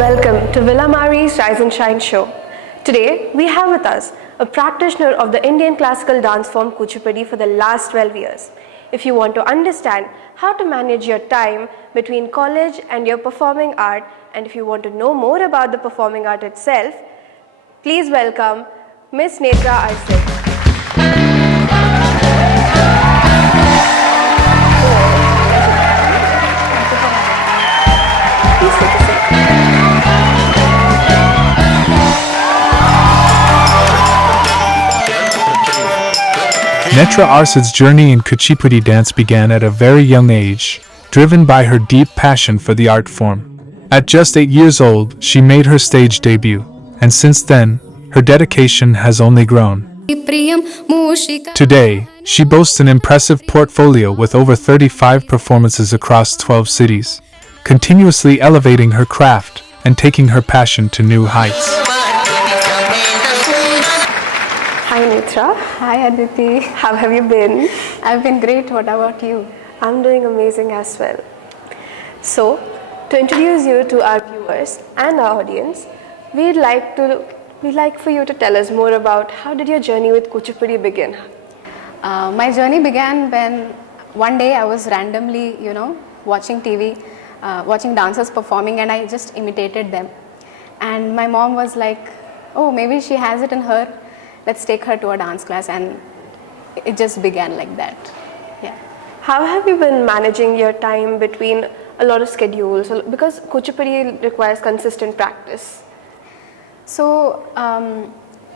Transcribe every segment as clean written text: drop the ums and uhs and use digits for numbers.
welcome to Villa Mari's Rise and Shine show. Today, we have with us a practitioner of the Indian classical dance form Kuchipudi for the last 12 years. If you want to understand how to manage your time between college and your performing art, and if you want to know more about the performing art itself, please welcome Miss Netra Arsid. Netra Arsid's journey in Kuchipudi dance began at a very young age, driven by her deep passion for the art form. At just 8 years old, she made her stage debut, and since then, her dedication has only grown. Today, she boasts an impressive portfolio with over 35 performances across 12 cities, continuously elevating her craft and taking her passion to new heights. Hi Netra. Hi Aditi. How have you been? I've been great. What about you? I'm doing amazing as well. So, to introduce you to our viewers and our audience, we'd like for you to tell us more about how did your journey with Kuchipudi begin? My journey began when one day I was randomly, watching TV, watching dancers performing, and I just imitated them. And my mom was like, "Oh, maybe she has it in her. Let's take her to a dance class," and it just began like that. Yeah. How have you been managing your time between a lot of schedules? Because Kuchipudi requires consistent practice. So,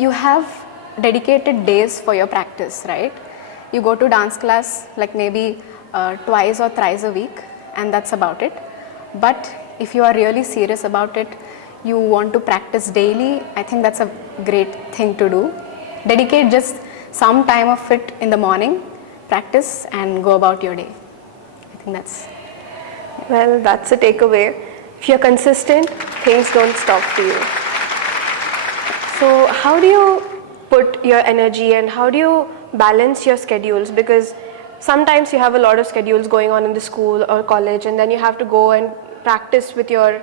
you have dedicated days for your practice, right? You go to dance class like maybe twice or thrice a week, and that's about it. But if you are really serious about it, you want to practice daily, I think that's a great thing to do. Dedicate just some time of it in the morning, practice, and go about your day. I think that's a takeaway. If you're consistent, things don't stop for you. So how do you put your energy and how do you balance your schedules? Because sometimes you have a lot of schedules going on in the school or college, and then you have to go and practice with your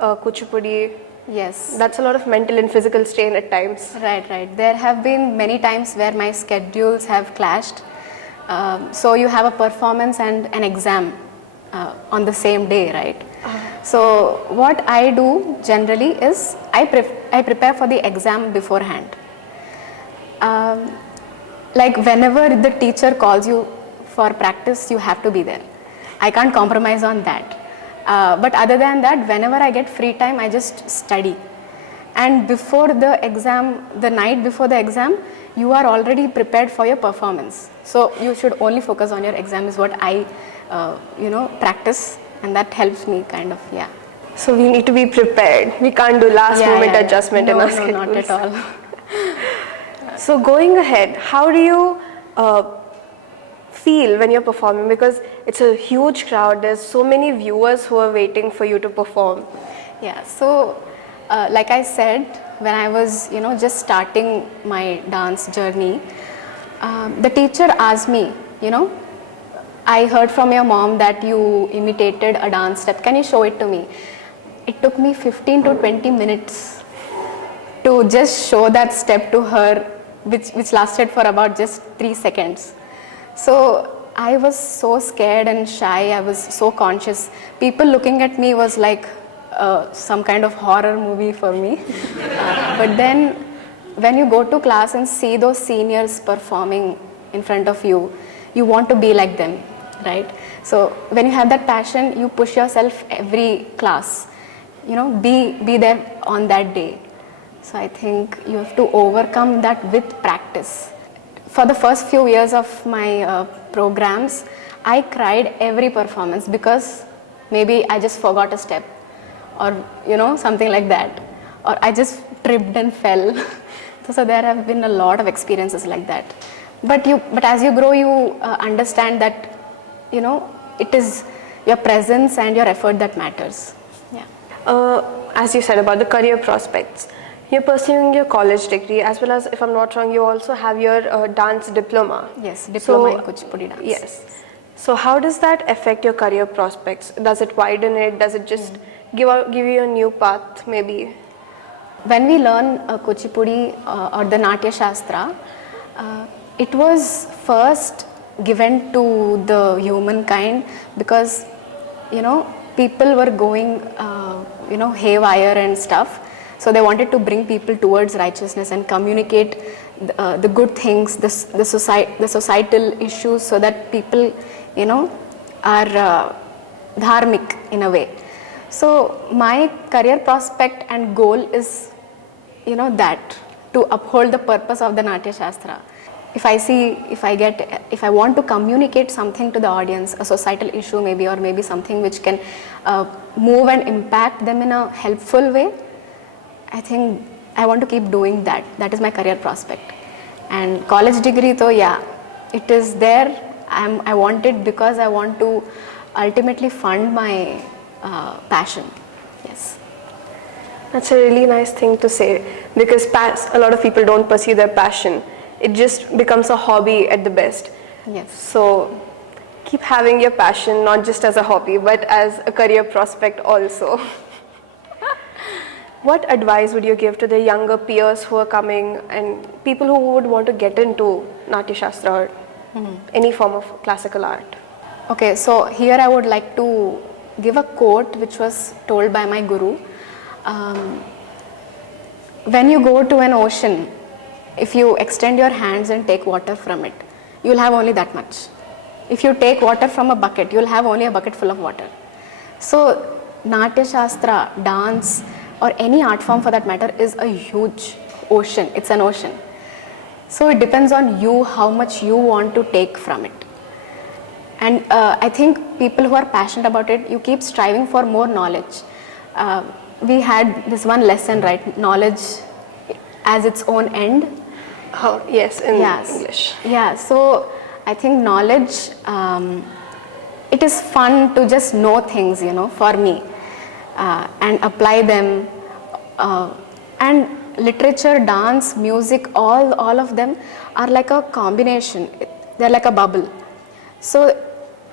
Kuchipudi. Yes. That's a lot of mental and physical strain at times. Right. There have been many times where my schedules have clashed. So you have a performance and an exam on the same day, right? So what I do generally is I prepare for the exam beforehand. Like whenever the teacher calls you for practice, you have to be there. I can't compromise on that. But other than that, whenever I get free time, I just study. And before the exam, the night before the exam, you are already prepared for your performance. So you should only focus on your exam is what I, practice, and that helps me kind of, yeah. So we need to be prepared. We can't do last moment adjustment in our schedules. No, not at all. So going ahead, how do you feel when you're performing? Because it's a huge crowd, there's so many viewers who are waiting for you to perform. Yeah, so like I said, when I was just starting my dance journey, the teacher asked me, I heard from your mom that you imitated a dance step, can you show it to me? It took me 15 to 20 minutes to just show that step to her, which lasted for about just 3 seconds. So I was so scared and shy, I was so conscious. People looking at me was like some kind of horror movie for me. But then when you go to class and see those seniors performing in front of you, you want to be like them, right? So when you have that passion, you push yourself every class, be there on that day. So I think you have to overcome that with practice. For the first few years of my programs, I cried every performance because maybe I just forgot a step or something like that, or I just tripped and fell. So there have been a lot of experiences like that. But as you grow, you understand that it is your presence and your effort that matters. Yeah. As you said about the career prospects, you're pursuing your college degree as well as, if I'm not wrong, you also have your dance diploma. Yes, diploma in Kuchipudi dance. Yes. So how does that affect your career prospects? Does it widen it? Does it just give you a new path maybe? When we learn Kuchipudi or the Natya Shastra, it was first given to the humankind because, people were going, haywire and stuff. So they wanted to bring people towards righteousness and communicate the good things, the societal issues, so that people, are dharmic in a way. So my career prospect and goal is, that to uphold the purpose of the Natya Shastra. If I want to communicate something to the audience, a societal issue maybe, or maybe something which can move and impact them in a helpful way, I think I want to keep doing that. That is my career prospect. And college degree, though, yeah, it is there. I want it because I want to ultimately fund my passion. Yes. That's a really nice thing to say, because a lot of people don't pursue their passion. It just becomes a hobby at the best. Yes. So keep having your passion, not just as a hobby, but as a career prospect also. What advice would you give to the younger peers who are coming and people who would want to get into Natya Shastra or any form of classical art? Okay, so here I would like to give a quote which was told by my guru. When you go to an ocean, if you extend your hands and take water from it, you'll have only that much. If you take water from a bucket, you'll have only a bucket full of water. So Natya Shastra, dance, or any art form for that matter is a huge ocean. It's an ocean. So it depends on you how much you want to take from it. And I think people who are passionate about it, you keep striving for more knowledge. We had this one lesson, right? Knowledge as its own end. Oh, yes, in English. Yeah, so I think knowledge, it is fun to just know things, for me, and apply them. And literature, dance, music, all of them are like a combination. They're like a bubble. So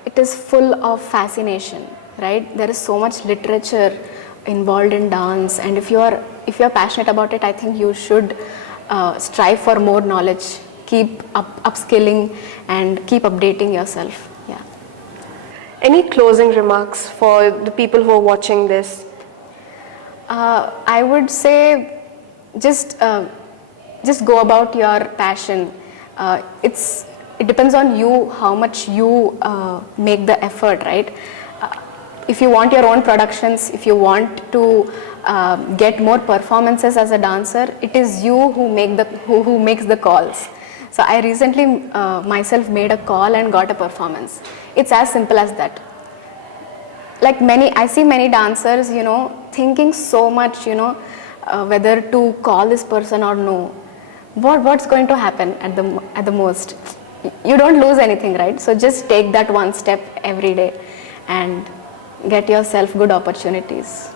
it is full of fascination, right? There is so much literature involved in dance, and if you are passionate about it, I think you should strive for more knowledge, keep upskilling, and keep updating yourself. Yeah. Any closing remarks for the people who are watching this? I would say just go about your passion. It depends on you how much you make the effort, right? If you want your own productions, if you want to get more performances as a dancer, it is you who makes the calls. So I recently myself made a call and got a performance. It's as simple as that. Like I see many dancers, thinking so much, whether to call this person or no. What's going to happen at the most? You don't lose anything, right? So just take that one step every day and get yourself good opportunities.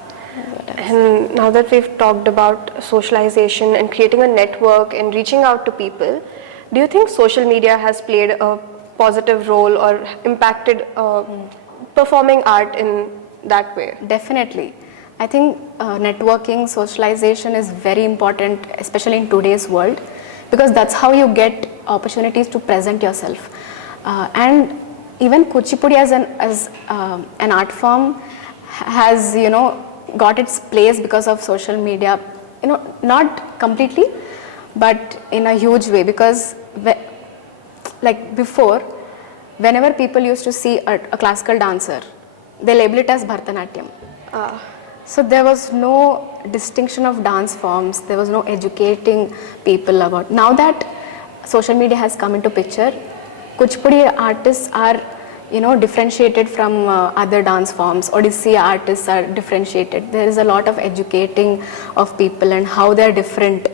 And now that we've talked about socialization and creating a network and reaching out to people, do you think social media has played a positive role or impacted performing art in that way? Definitely. I think networking, socialization is very important, especially in today's world, because that's how you get opportunities to present yourself. And even Kuchipudi as an art form has, got its place because of social media, not completely, but in a huge way, because like before, whenever people used to see a classical dancer, they label it as Bharatanatyam. So there was no distinction of dance forms, there was no educating people about. Now that social media has come into picture, Kuchipudi artists are differentiated from other dance forms. Odissi artists are differentiated. There is a lot of educating of people and how they are different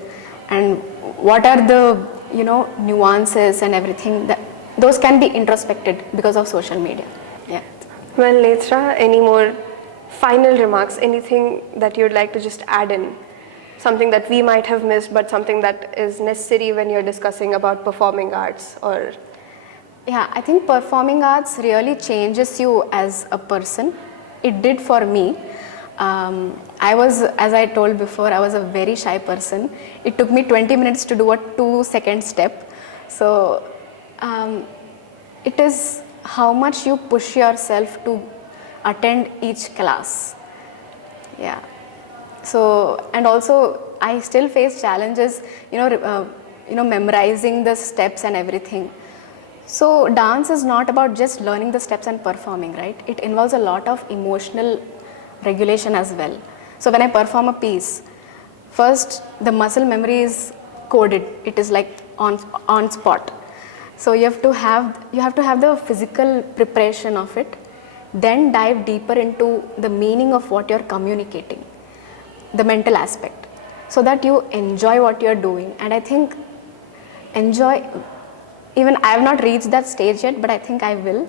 and what are the nuances and everything. Those can be introspected because of social media. Yeah. Well, Netra, any more final remarks? Anything that you'd like to just add in? Something that we might have missed, but something that is necessary when you're discussing about performing arts or... Yeah, I think performing arts really changes you as a person. It did for me. I was, as I told before, I was a very shy person. It took me 20 minutes to do a 2-second step. So it is how much you push yourself to attend each class. Yeah. So, and also I still face challenges, memorizing the steps and everything. So dance is not about just learning the steps and performing, right? It involves a lot of emotional regulation as well. So when I perform a piece, first the muscle memory is coded. It is like on spot. So you have to have the physical preparation of it, then dive deeper into the meaning of what you're communicating, the mental aspect, so that you enjoy what you're doing. And I think even I have not reached that stage yet, but I think I will.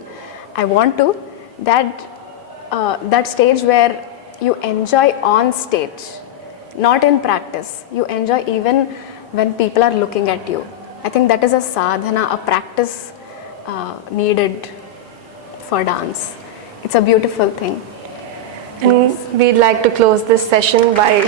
I want to. That stage where you enjoy on stage, not in practice. You enjoy even when people are looking at you. I think that is a sadhana, a practice needed for dance. It's a beautiful thing. And we'd like to close this session by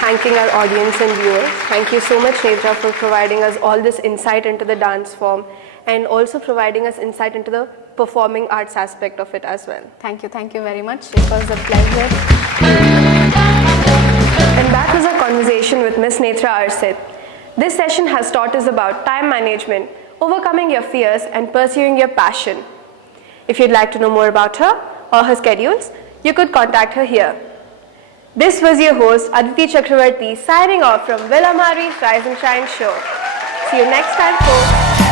thanking our audience and viewers. Thank you so much, Netra, for providing us all this insight into the dance form and also providing us insight into the performing arts aspect of it as well. Thank you very much. It was a pleasure. And that was our conversation with Miss Netra Arsid. This session has taught us about time management, overcoming your fears and pursuing your passion. If you'd like to know more about her or her schedules, you could contact her here. This was your host Aditi Chakravarthy signing off from Villamari's Rise and Shine show. See you next time, folks.